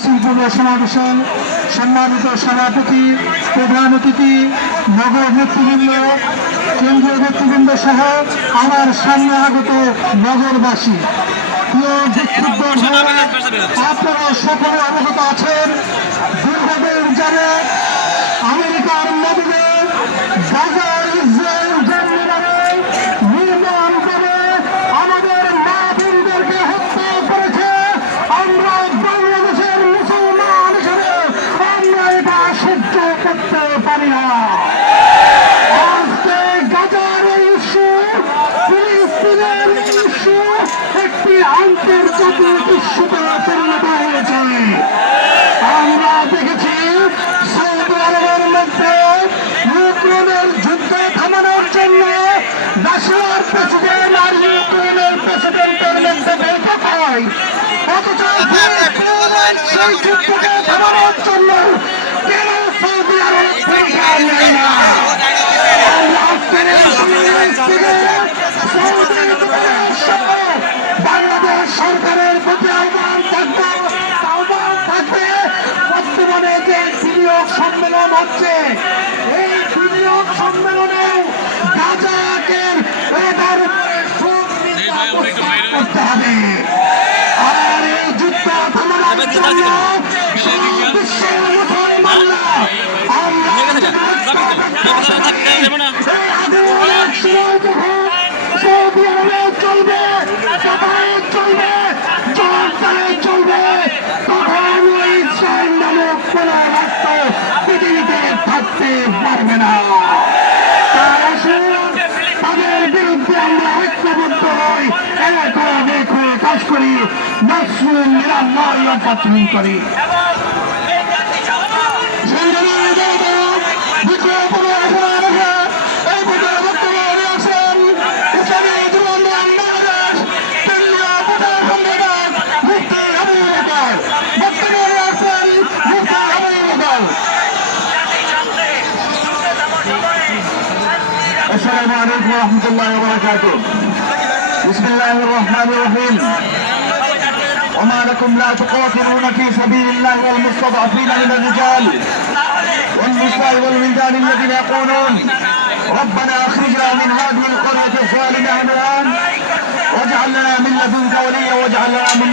মিছিলপূর্ণ সমাবেশের সম্মানিত সভাপতি, প্রধান অতিথি, নগর নেতৃবৃন্দ, কেন্দ্রীয় নেতৃবৃন্দ সহ আমার সামনে আগত নগরবাসী। আপনারা সকলে অবগত আছেন দীর্ঘদিন যাবৎ পারি না। আজকে গাজার এই ইস্যু ফিলিস্তিনের ইস্যু একটি আন্তর্জাতিক ইস্যুতে পরিণত হয়েছে। আমরা দেখেছি সৌদি আরবের মধ্যে ইউক্রেনের যুদ্ধ থামানোর জন্য রাশিয়ার প্রেসিডেন্ট আর ইউক্রেনের প্রেসিডেন্টের মধ্যে বৈঠক হয়। অথচ সেই যুদ্ধকে থামানোর জন্য কেন সৌদি আরব ভূমিকা নেয় না আমরা আজকের এই সমাবেশ থেকে সৌদি আরবের সহ বাংলাদেশ সরকারের প্রতি আহ্বান থাকবে আহ্বান থাকবে বর্তমানে যে বিনিয়োগ সম্মেলন হচ্ছে এই বিনিয়োগ সম্মেলনে গাজাকে করতে হবে। আর এই যুদ্ধ থামানোর জন্য থাকতে পারবে না তাদের বিরুদ্ধে আমরা ঐক্যবদ্ধ হই এলাকা হয়ে কাজ করি নসরুল নিরাময় পাত্রী করি السلام عليكم ورحمة الله وبركاته. بسم الله الرحمن الرحيم. وما لكم لا تقاتلون في سبيل الله والمستضعفين من الرجال والنساء والولدان الذين يقولون ربنا أخرجنا من هذه القرية الظالمة اهلها واجعل لنا من لدنك وليا واجعل لنا من